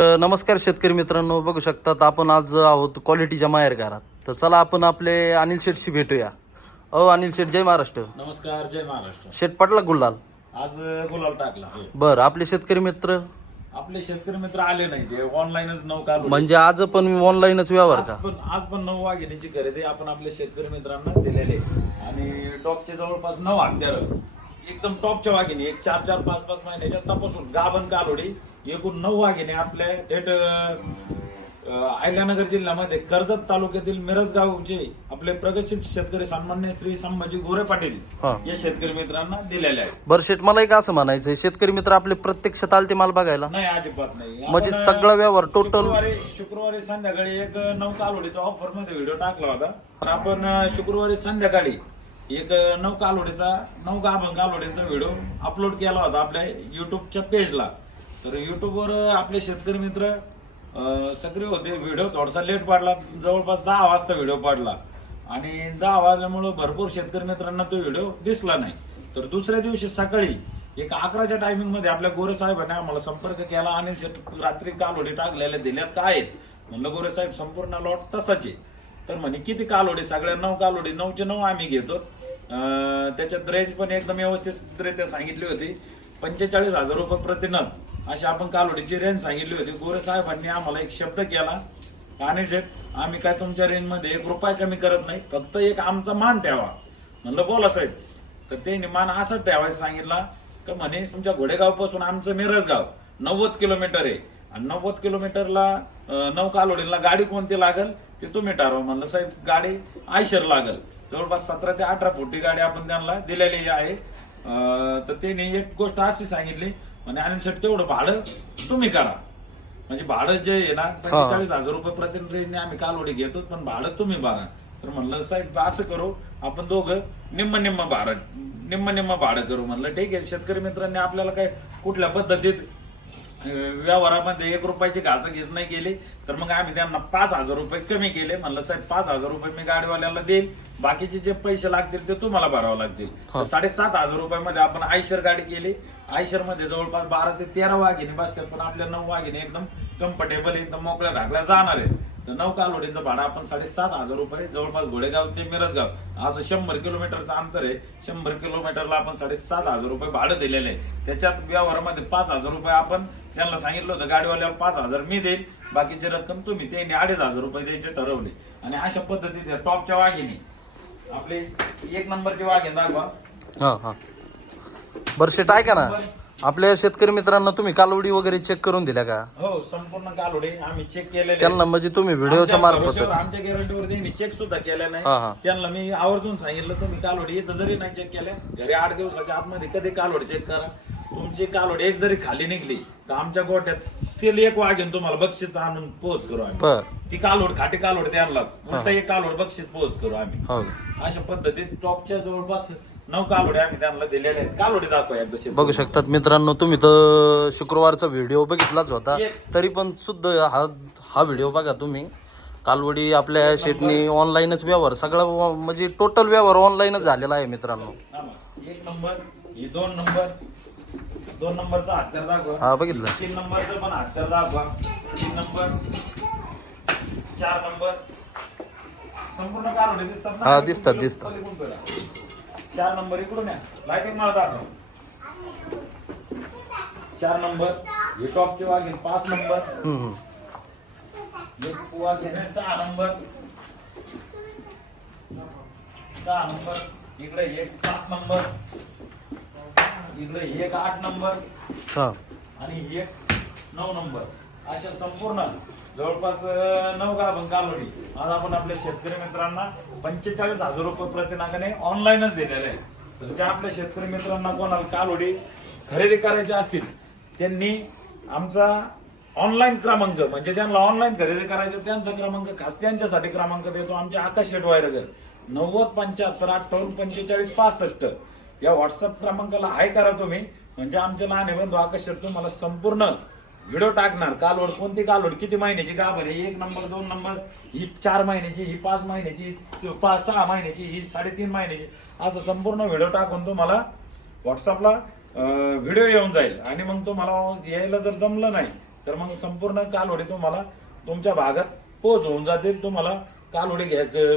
नमस्कार शेतकरी मित्रांनो, बघू शकतात आपण आज आहोत क्वालिटीच्या माहेर घरात. तर चला आपण आपले अनिल शेठशी भेटूया. अनिल शेठ, जय महाराष्ट्र. नमस्कार, जय महाराष्ट्र. शेठ पटला गुलाल? आज गुलाल टाकला. बरं, आपले शेतकरी मित्र आले नाही, ते ऑनलाईनच काल म्हणजे आज पण ऑनलाईनच व्यवहार का? आज पण 9 वाघिणीची खरेदी आपण आपल्या शेतकरी मित्रांना दिलेले आणि टॉपचे जवळपास 9 हत्यार, एकदम टॉपच्या वाघिणी, एक 4-4, 5-5 महिन्याच्या तपासून गाभण कालोडी, एकूण 9 वाघिणी आपल्या थेट अहिल्यानगर जिल्ह्यामध्ये कर्जत तालुक्यातील मिरज गावचे आपले प्रगतशील शेतकरी सन्मान्य श्री संभाजी गोरे पाटील या शेतकरी मित्रांना दिलेले आहे. बरं शेठ, मला एक असं म्हणायचंय, शेतकरी मित्र आपले प्रत्यक्षात आलते माल बघायला? नाही, अजिबात नाही. म्हणजे सगळा व्यवहार टोटल शुक्रवारी संध्याकाळी एक 9 कालोडीचा ऑफर मध्ये व्हिडिओ टाकला होता. तर आपण शुक्रवारी संध्याकाळी एक 9 कालोडीचा 9 गाभण कालोडीचा व्हिडिओ अपलोड केला होता आपल्या युट्यूबच्या पेजला. तर युट्यूबवर आपले शेतकरी मित्र सक्रिय होते. व्हिडिओ थोडासा लेट पडला, जवळपास 10 वाजता व्हिडिओ पडला आणि 10 वाजल्यामुळे भरपूर शेतकरी मित्रांना तो व्हिडिओ दिसला नाही. तर दुसऱ्या दिवशी सकाळी एक 11च्या टायमिंग मध्ये आपल्या गोरे साहेबांनी आम्हाला संपर्क केला आणि रात्री कालोडी टाकलेल्या दिल्यात काय आहेत. म्हणलं गोरे साहेब, संपूर्ण लॉट तसाच आहे. तर म्हणे किती कालोडी? सगळ्या 9 कालोडी, 9चे 9 आम्ही घेतो. त्याच्यात रेंज पण एकदम व्यवस्थितरित्या सांगितली होती. 45,000 रुपये प्रतिनग अशी आपण कालोडीची रेंज सांगितली होती. गोरे साहेबांनी आम्हाला एक शब्द केला, आणि शेठ, आम्ही काय तुमच्या रेंज मध्ये 1 रुपया कमी करत नाही, फक्त एक आमचा मान ठेवा. म्हणलं बोला साहेब. तर त्यांनी मान असाच ठेवायचं सांगितला का म्हणे तुमच्या घोडेगाव पासून आमचं मिरज गाव 90 किलोमीटर आहे आणि 90 किलोमीटरला 9 कालोडीला गाडी कोणती लागल ते तुम्ही ठरवा. म्हणलं साहेब, गाडी आयशर लागल. जवळपास 17 ते 18 फुटी गाडी आपण त्यांना दिलेली आहे. तर त्यांनी एक गोष्ट अशी सांगितली, म्हणजे अनिल शेठ, तेवढं भाडं तुम्ही करा. म्हणजे भाडं जे आहे ना, 45,000 रुपये प्रतिनिधीने आम्ही कालोडी घेतो, पण भाडं तुम्ही भरा. तर म्हणलं साहेब, असं करू, आपण दोघं निम्म भाडं करू. म्हणलं ठीक आहे. शेतकरी मित्रांनी आपल्याला काय कुठल्या पद्धतीत व्यवहारामध्ये 1 रुपयाची घासाघीस नाही केली. तर मग आम्ही त्यांना 5,000 रुपये कमी केले. म्हणलं साहेब, 5,000 रुपये मी गाडीवाल्याला देईल, बाकीचे जे पैसे लागतील ते तुम्हाला भरावं लागतील. 7,500 रुपयामध्ये आपण आयशर गाडी केली. आयशर मध्ये जवळपास 12 ते 13 वाघिणी बसतात, पण आपल्या 9 वाघिणी एकदम कम्फर्टेबल, एकदम मोकळ्या ढाकल्या जाणार आहेत. तर 9 कालोडीचं भाडं आपण 7,500 रुपये, जवळपास घोडेगाव ते मिरजगाव असं 100 किलोमीटरचं अंतर आहे. 100 किलोमीटरला आपण 7,500 रुपये भाडं दिलेलं आहे. त्याच्यात व्यवहारामध्ये 5,000 रुपये आपण त्यांना सांगितलं होतं, गाडीवाल्याला 5,000 मी देईल, बाकीची रक्कम तुम्ही. त्यांनी 2,500 रुपये द्यायचे ठरवले. आणि अशा पद्धतीने टॉपच्या वाघिणी आपले 1 नंबरची वाघिणी दाखवा. बरं शेठ, ऐका ना, आपल्या शेतकरी मित्रांना तुम्ही कालोडी वगैरे चेक करून दिल्या का? हो, संपूर्ण कालोडी आम्ही चेक केलेले त्यांना. म्हणजे तुम्ही व्हिडिओच्या मार्फत? आमच्या गॅरंटीवर त्यांनी चेक सुद्धा केला नाही. त्यांना मी आवर्जून सांगितलं, तुम्ही कालोडी इथं जरी नाही चेक केल्या, घरी 8 दिवसाच्या आतमध्ये कधी कालोडी चेक करा. तुमची कालोडी एक जरी खाली निघली तर आमच्या गोठ्यात ते 1 वाघीण तुम्हाला बक्षीस आणून पोहोच करू आम्ही. ती कालोड, खाटी कालोड त्यांनाच उलटा 1 कालोड बक्षीस पोहोच करू आम्ही. अशा पद्धतीत टॉपच्या जवळपास 9 कालोडी आम्ही त्यांना दिलेल्या आहेत. कालोडी दाखवा एकदा. बघू शकतात मित्रांनो, तुम्ही तर शुक्रवारचा व्हिडिओ बघितलाच होता, तरी पण सुद्धा हा व्हिडिओ बघा तुम्ही. कालवडी आपल्या शेतनी ऑनलाईनच व्यवहार, सगळं म्हणजे टोटल व्यवहार ऑनलाईनच झालेला आहे मित्रांनो. 1 नंबर, ही 2 नंबर, 2 नंबरचा हत्यार दाखवा. हा, बघितलं. 3 नंबरचं पण हत्यार दाखवा. 3 नंबर, 4 नंबर, संपूर्ण कालोडी दिसतात ना? हा, दिसतात. 4 नंबर इकडून या, लाईटिंग मला दाखव. 4 नंबर, हे टॉपचे वाघीण. 5 नंबर, एक वाघीण. 6 नंबर, 6 नंबर, इकडे एक 7 नंबर, इकडे एक 8 नंबर आणि एक 9 नंबर. अशा संपूर्ण जवळपास 9 गाभण कालोडी आज आपण आपल्या शेतकरी मित्रांना 45,000 रुपये प्रतिनागाने ऑनलाईनच दिलेले आहे. तर ज्या आपल्या शेतकरी मित्रांना कोणाला कालोडी खरेदी करायची असतील त्यांनी आमचा ऑनलाईन क्रमांक, म्हणजे ज्यांना ऑनलाईन खरेदी करायचं त्यांचा क्रमांक, खास त्यांच्यासाठी क्रमांक देतो. आमचे आकाश शेठ वायरगर 90 75 58 45 65 या व्हॉट्सअप क्रमांकाला हाय करा तुम्ही. म्हणजे आमचे लहान बंधू आकाश शेठ तुम्हाला संपूर्ण व्हिडिओ टाकणार. कालोड कोणती कालोड, किती महिन्याची गाभण आहे, 1 नंबर, 2 नंबर, ही 4 महिन्याची, ही 5 महिन्याची, 6 महिन्याची, ही 3.5 महिन्याची, असं संपूर्ण व्हिडिओ टाकून तुम्हाला व्हॉट्सअपला व्हिडिओ येऊन जाईल. आणि मग तुम्हाला यायला जर जमलं नाही तर मग संपूर्ण कालवडी तुम्हाला तुमच्या भागात पोहोच होऊन जातील. तुम्हाला कालवडी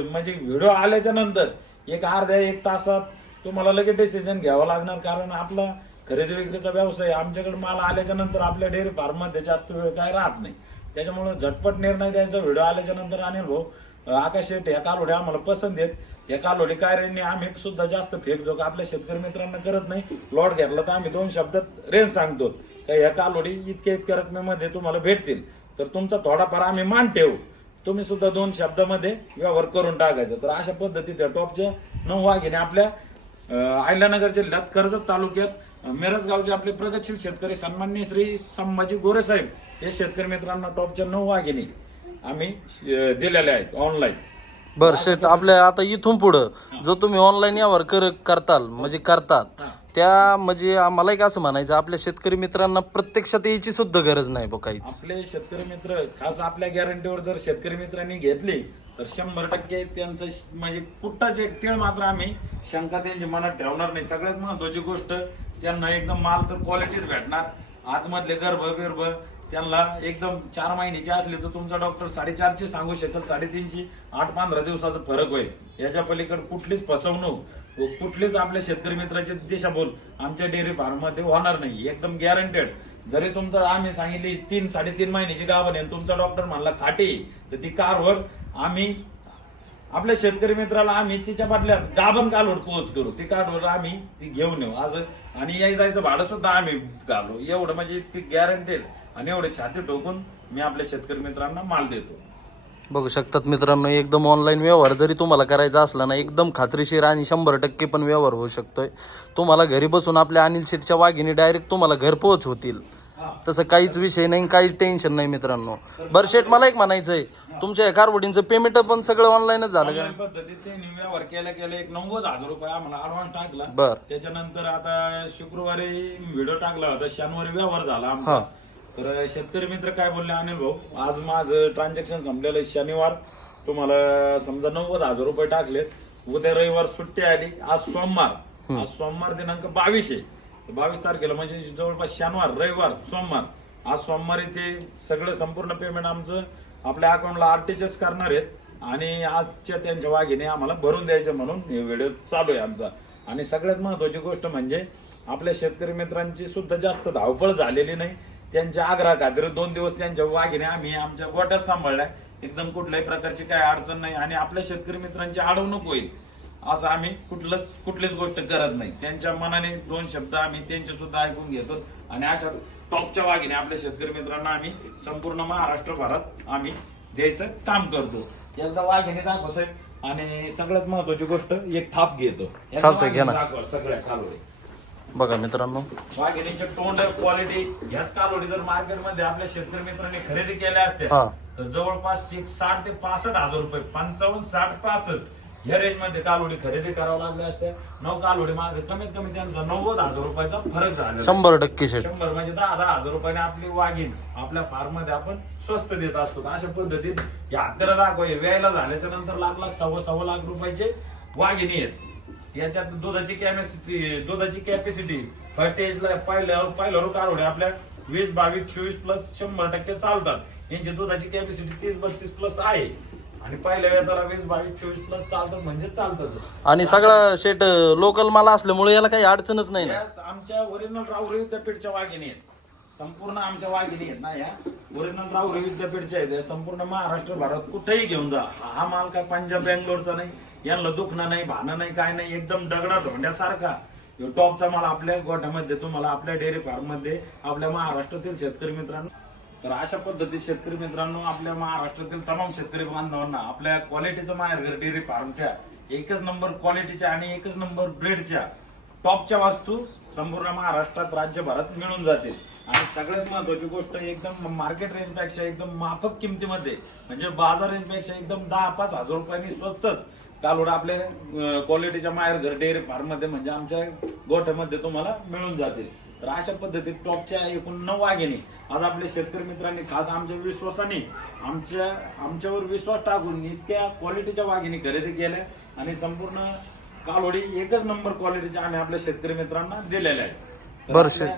म्हणजे व्हिडिओ आल्याच्या नंतर एक अर्ध्या 1 तासात तुम्हाला लगेच डिसिजन घ्यावं लागणार. कारण आपला खरेदी विक्रीचा व्यवसाय, आमच्याकडे माल आल्याच्या नंतर आपल्या डेअरी फार्म मध्ये जास्त वेळ काय राहत नाही. त्याच्यामुळे झटपट निर्णय द्यायचा व्हिडिओ आल्याच्या नंतर. अनिल भाऊ, आकाश शेट, या कालवडी आम्हाला पसंत आहेत. या कालवडी काय रेंजने आम्ही सुद्धा जास्त फेक जोक आपल्या शेतकरी मित्रांना करत नाही. लॉट घेतला तर आम्ही 2 शब्दात रेंज सांगतो का या कालवडी इतक्या रकमेमध्ये तुम्हाला भेटतील. तर तुमचा थोडाफार आम्ही मान ठेवू, तुम्ही सुद्धा 2 शब्दामध्ये व्यवहार करून टाकायचा. तर अशा पद्धतीच्या टॉपच्या 9 वाघिणी आपल्या अहिल्यानगर जिल्ह्यात कर्जत तालुक्यात मिरज गावचे आपले प्रगतशील शेतकरी सन्माननीय श्री संभाजी गोरे साहेब हे शेतकरी मित्रांना टॉपच्या 9 वाघिणी आम्ही दिलेल्या आहेत ऑनलाईन. बर शेट, आपल्या आता इथून पुढं जो तुम्ही ऑनलाईन यावर करताल म्हणजे करतात त्या, म्हणजे आम्हाला एक असं म्हणायचं, आपल्या शेतकरी मित्रांना प्रत्यक्षात यायची सुद्धा गरज नाही बघ काहीच. आपले शेतकरी मित्र खास आपल्या गॅरंटीवर जर शेतकरी मित्रांनी घेतली तर 100% त्यांचं म्हणजे कुठंच एक तेळ मात्र आम्ही शंका त्यांच्या मनात ठेवणार नाही. सगळ्यात महत्वाची गोष्ट, त्यांना एकदम माल तर क्वालिटीच भेटणार. आतमधले गर्भ त्यांना एकदम 4 महिन्याची असली तर तुमचा डॉक्टर 4.5ची सांगू शकेल, 3.5ची 8-15 दिवसाचा फरक होईल. याच्या पलीकडे कुठलीच फसवणूक व कुठलीच आपल्या शेतकरी मित्राची दिशाभूल आमच्या डेअरी फार्म मध्ये होणार नाही. एकदम गॅरंटेड. जरी तुमचं आम्ही सांगितली 3-3.5 महिन्याची गाभण आहे, तुमचा डॉक्टर म्हणला खाटी, तर ती कारवड आम्ही आपल्या शेतकरी मित्राला आम्ही तिच्या बदल्यात गाभण कालवड पोहोच करू. ती कालवड आम्ही ती घेऊन येऊ असं, आणि याय जायचं भाडं सुद्धा आम्ही घालू. एवढं म्हणजे इतकी गॅरंटेड आणि एवढे छाती ठोकून मी आपल्या शेतकरी मित्रांना माल देतो. बघू शकतात मित्रांनो, एकदम ऑनलाईन व्यवहार जरी तुम्हाला करायचा असला ना, एकदम खात्रीशीर आणि 100% पण व्यवहार होऊ शकतोय. तुम्हाला घरी बसून आपल्या अनिल शेटच्या वाघिणी डायरेक्ट तुम्हाला घरपोच होतील. तसं काहीच विषय नाही, काहीच टेन्शन नाही मित्रांनो. बरं शेट, मला एक म्हणायचंय, तुमच्या कारवडींचं पेमेंट पण सगळं ऑनलाईनच झालं का? पद्धतीने व्यवहार केल्या एक 90,000 रुपये आम्हाला ऍडव्हान्स टाकला. बर. त्याच्यानंतर आता शुक्रवारी व्हिडिओ टाकला होता, शनिवारी व्यवहार झाला आमचा. तर शेतकरी मित्र काय बोलले, अनिल भाऊ आज माझं ट्रान्झॅक्शन संपलेलं आहे, शनिवार तुम्हाला समजा 90,000 रुपये टाकले, उद्या रविवार सुट्टी आली, आज सोमवार दिनांक 22 आहे. 22 तारखेला म्हणजे जवळपास शनिवार, रविवार, सोमवार, आज सोमवारी ते सगळं संपूर्ण पेमेंट आमचं आपल्या अकाउंटला आरटीजीएस करणार आहेत आणि आजच्या त्यांच्या वाघिणी आम्हाला भरून द्यायचे म्हणून व्हिडिओ चालू आहे आमचा. आणि सगळ्यात महत्वाची गोष्ट म्हणजे आपल्या शेतकरी मित्रांची सुद्धा जास्त धावपळ झालेली नाही. त्यांच्या आग्रह खातिर 2 दिवस त्यांच्या वाघिणी आम्ही आमच्या गोट्यात सांभाळल्या. एकदम कुठल्याही प्रकारची काही अडचण नाही आणि आपल्या शेतकरी मित्रांची अडवणूक होईल असं आम्ही कुठलीच गोष्ट करत नाही. त्यांच्या मनाने 2 शब्द आम्ही त्यांचे सुद्धा ऐकून घेतो आणि अशा टॉपच्या वाघिणी आपल्या शेतकरी मित्रांना आम्ही संपूर्ण महाराष्ट्रभरात आम्ही द्यायचं काम करतो. एकदा वाघिणी दाखव साहेब, आणि सगळ्यात महत्वाची गोष्ट एक थाप घेतो. चालतंय, घ्या ना. सगळ्या कालवडी बघा मित्रांनो, वाघिणीचे तोंड क्वालिटी, ह्याच कालवडी जर मार्केटमध्ये आपल्या शेतकरी मित्रांनी खरेदी केल्या असत्या तर जवळपास 60 ते 65,000 रुपये, 55, 60, 65 या रेंज मध्ये कालवडी खरेदी करावं लागल्या असत्या. 9 कालवडी मागे कमीत कमी त्यांचा 90,000 रुपयाचा फरक झाला. 100% शेट. 100 म्हणजे 10,000 रुपयाने आपली वाघीण आपल्या फार्म मध्ये आपण स्वस्त देत असतो. अशा पद्धतीत या हत्यारा दाखवाय व्यायला झाल्याच्या नंतर लाख 1.25 लाख रुपयाचे वाघिणी आहेत. याच्यात दुधाची कॅपॅसिटी फर्स्ट एजला पहिल्यावर कालवडी आपल्या 20, 22, 24 प्लस 100% चालतात. यांची दुधाची कॅपॅसिटी 30-32 प्लस आहे आणि पहिल्या वेळेला 20, 22, 24 प्लस चालतात म्हणजे चालतात. आणि सगळा शेट लोकल माल असल्यामुळे याला काही अडचणच नाही ना. आमच्या ओरिजिनल राहुरी विद्यापीठच्या वाघिणी आहेत. संपूर्ण आमच्या वाघिणी आहेत ना, या ओरिजिनल राहुरी विद्यापीठच्या आहेत. संपूर्ण महाराष्ट्र भारत कुठेही घेऊन जा. हा माल काय पंजाब बँगलोरचा नाही, यांना दुखणं नाही, भाणं नाही, काय नाही, एकदम दगडा धोंड्यासारखा टॉपचा माल आपल्या गोठ्यामध्ये तुम्हाला आपल्या डेअरी फार्म मध्ये आपल्या महाराष्ट्रातील शेतकरी मित्रांनो. तर अशा पद्धतीत शेतकरी मित्रांनो आपल्या महाराष्ट्रातील तमाम शेतकरी बांधवांना आपल्या क्वालिटीचं माहेरघर डेअरी फार्मच्या एकच नंबर क्वालिटीच्या आणि एकच नंबर ब्रेडच्या टॉपच्या वस्तू संपूर्ण महाराष्ट्रात राज्यभरात मिळून जातील. आणि सगळ्यात महत्वाची गोष्ट, एकदम मार्केट रेंज पेक्षा एकदम माफक किमतीमध्ये म्हणजे बाजार रेंज पेक्षा एकदम 10-5 हजार रुपयांनी स्वस्तच कालवड आपले क्वालिटीच्या माहेरघर डेअरी फार्म मध्ये म्हणजे आमच्या गोठ्यामध्ये तुम्हाला मिळून जातील. तर अशा पद्धतीत टॉपच्या एकूण 9 वाघिणी आज आपल्या शेतकरी मित्रांनी खास आमच्या विश्वासाने आमच्यावर विश्वास टाकून इतक्या क्वालिटीच्या वाघिणी खरेदी केल्या आणि संपूर्ण कालवडी एकच नंबर क्वालिटीच्या आम्ही आपल्या शेतकरी मित्रांना दिलेल्या आहेत. बरं शेट,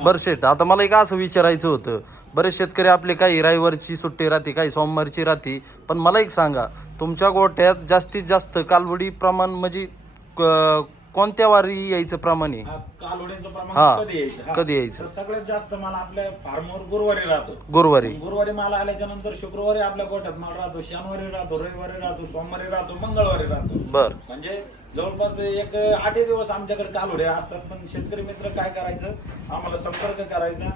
बरं शेठ, आता मला एक असं विचारायचं होतं, बरेच शेतकरी आपले काही रविवारची सुट्टी राहते, काही सोमवारची राहते, पण मला एक सांगा, तुमच्या गोठ्यात जास्तीत जास्त कालवडी प्रमाण म्हणजे कोणत्या वारी यायचं प्रमाण आहे? कालवडीचं हा. प्रमाण कधी यायचं? कधी यायचं? तर सगळ्यात जास्त माल आपल्या फार्मवर गुरुवारी राहतो. गुरुवारी माल आल्याच्या नंतर शुक्रवारी आपल्या गोठ्यात माल राहतो, शनिवारी राहतो, रविवारी राहतो, सोमवारी राहतो, मंगळवारी राहतो. बर. म्हणजे जवळपास एक 8 दिवस आमच्याकडे कालवडे असतात. पण शेतकरी मित्र काय करायचं, आम्हाला संपर्क करायचा.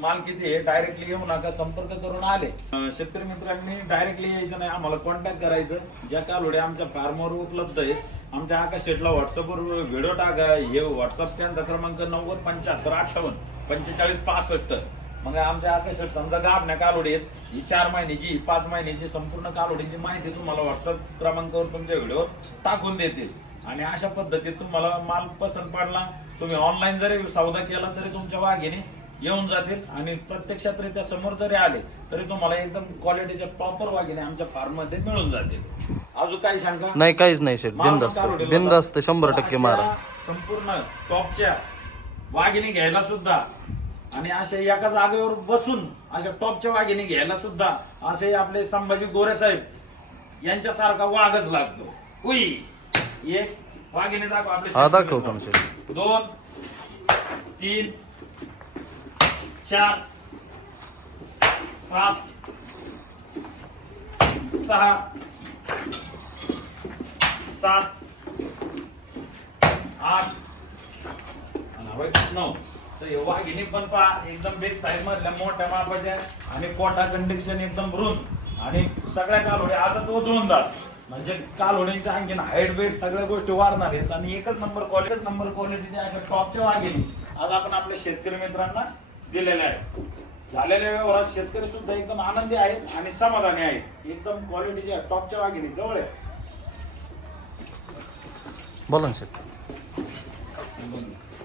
माल किती आहे डायरेक्टली येऊ नका, संपर्क करून आले. शेतकरी मित्रांनी डायरेक्टली यायचं नाही, आम्हाला कॉन्टॅक्ट करायचं. ज्या कालवडे आमच्या फार्मवर उपलब्ध आहेत, आमच्या आकाश शेटला व्हॉट्सअपवर व्हिडिओ टाका. हे व्हॉट्सअप त्यांचा क्रमांक 9075584565. मग आमच्या आकाश शेट समजा गाभण्या कालवडी आहेत, ही 4 महिन्याची, ही 5 महिन्याची, संपूर्ण कालवडीची माहिती तुम्हाला व्हॉट्सअप क्रमांकावर तुमच्या व्हिडिओ टाकून देतील. आणि अशा पद्धतीत तुम्हाला माल पसंत पडला, तुम्ही ऑनलाईन जरी सौदा केला तरी तुमच्या वाघिणी येऊन जातील. आणि प्रत्यक्षात त्या समोर जरी आले तरी तुम्हाला एकदम क्वालिटीच्या प्रॉपर वाघिणी आमच्या फार्म मध्ये मिळून जातील. अजून काही शंका नाही? काहीच नाही शेठ, बिनधास्त 100% मारा. संपूर्ण टॉपच्या वाघिणी घ्यायला सुद्धा आणि अशा एका जागेवर बसून अशा टॉपच्या वाघिणी घ्यायला सुद्धा असे आपले संभाजी गोरे साहेब यांच्यासारखा वाघच लागतो. उई एक वाघिणी दाखव आपले. हा दाखवतो ना शेठ. 2 3 4 5 6 7 8 9. तर हे वाघिणी पण पहा एकदम बिग साईज मधल्या मोठ्या मापाच्या आणि कोटा कंडिक्शन एकदम रुंद आणि सगळ्या कालवडी आता तो दोनदा म्हणजे कालवडींच्या आणखीन हाईट वेट सगळ्या गोष्टी वाढणार आहेत. आणि एकच नंबर क्वालिटीच्या अशा टॉपच्या वाघिणी आज आपण आपल्या शेतकरी मित्रांना दिलेल्या आहेत. झालेल्या व्यवहारात शेतकरी सुद्धा एकदम आनंदी आहेत आणि समाधानी आहेत. एकदम क्वालिटीच्या टॉपच्या वाघिणी जवळ आहे. बोला ना शेठ.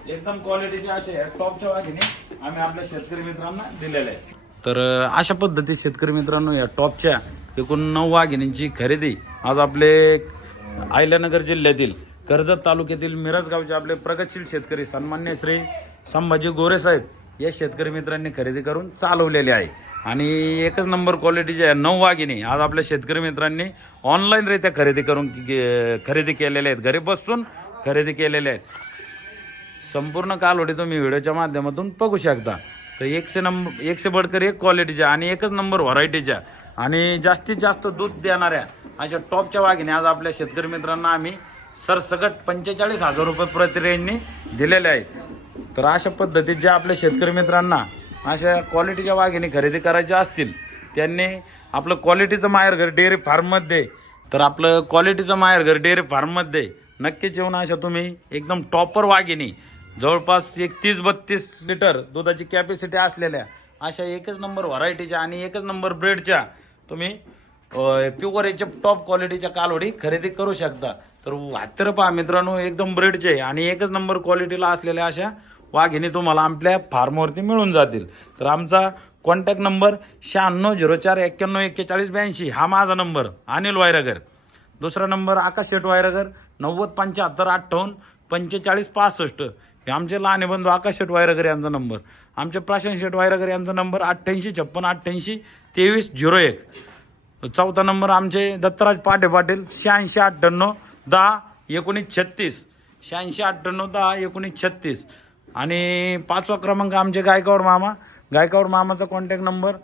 एकदम क्वालिटीच्या अशा टॉपच्या वाघिणी आम्ही आपल्या शेतकरी मित्रांना दिलेल्या आहेत. तर अशा पद्धतीत शेतकरी मित्रांनो या टॉपच्या एकूण 9 वाघिणींची खरेदी आज आपले अहिल्यानगर जिल्ह्यातील कर्जत तालुक्यातील मिरज गावचे आपले प्रगतशील शेतकरी सन्मान्य श्री संभाजी गोरे साहेब या शेतकरी मित्रांनी खरेदी करून चालवलेली आहे. आणि एकच नंबर क्वालिटीच्या 9 वाघिणी आज आपल्या शेतकरी मित्रांनी ऑनलाईनरित्या खरेदी केलेल्या आहेत, घरी बसून खरेदी केलेल्या आहेत. संपूर्ण कालवडी तुम्ही व्हिडिओच्या माध्यमातून बघू शकता. तर 100 से बढ़कर 1 क्वालिटीच्या आणि एकच नंबर व्हरायटीच्या आणि जास्तीत जास्त दूध देणाऱ्या अशा टॉपच्या वाघिणी आज आपल्या शेतकरी मित्रांना आम्ही सरसकट 45,000 रुपये प्रति रेंजनी दिलेले आहेत. तर अशा पद्धतीत ज्या आपल्या शेतकरी मित्रांना अशा क्वालिटीच्या वाघिणी खरेदी करायच्या असतील त्यांनी आपलं क्वालिटीचं माहेरघर डेअरी फार्ममध्ये नक्कीच येऊन अशा तुम्ही एकदम टॉपर वाघिणी जवळपास 30-32 लिटर दुधाची कॅपॅसिटी असलेल्या अशा एकच नंबर व्हरायटीच्या आणि एकच नंबर ब्रेडच्या तुम्ही प्युअर याच्या टॉप क्वालिटीच्या कालवडी खरेदी करू शकता. तर हत्तर पहा मित्रांनो एकदम ब्रेडचे आणि एकच नंबर क्वालिटीला असलेल्या अशा वाघिणी तुम्हाला आपल्या फार्मवरती मिळून जातील. तर आमचा कॉन्टॅक्ट नंबर 9604914182 हा माझा नंबर अनिल वायरगर. दुसरा नंबर आकाश शेट वायरगर 9075584565 हे आमचे लहाने बंधू आकाश शेट वायरगर यांचा नंबर. आमचे प्राशन शेट वायरगर यांचा नंबर 8856882301. चौथा नंबर आमचे दत्तराज पाटील 8698101936 8698101936. आणि 5वा क्रमांक आमचे गायकवाड मामाचा कॉन्टॅक्ट नंबर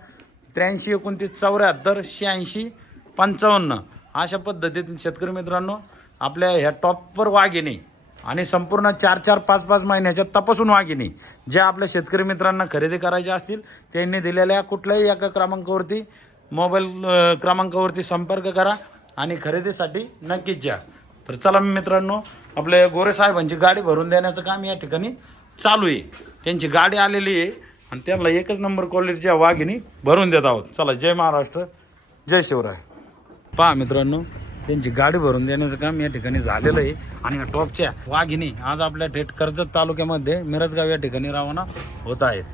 8329748655. अशा पद्धतीत शेतकरी मित्रांनो आपल्या ह्या टॉपवर वाघिणी आणि संपूर्ण 4-5 महिन्याच्या तपासून वाघिणी ज्या आपल्या शेतकरी मित्रांना खरेदी करायच्या असतील त्यांनी दिलेल्या कुठल्याही एका क्रमांकावरती मोबाईल क्रमांकावरती संपर्क करा आणि खरेदीसाठी नक्कीच जा. तर चला मित्रांनो आपल्या गोरे साहेबांची गाडी भरून देण्याचं काम या ठिकाणी चालू आहे. त्यांची गाडी आलेली आहे आणि त्यांना एकच नंबर क्वालिटीच्या वाघिणी भरून देत आहोत. चला जय महाराष्ट्र जय शिवराय. पहा मित्रांनो त्यांची गाडी भरून देण्याचं काम या ठिकाणी झालेलं आहे आणि या टॉपच्या वाघिणी आज आपल्या थेट कर्जत तालुक्यामध्ये मिरजगाव या ठिकाणी रवाना होत आहेत.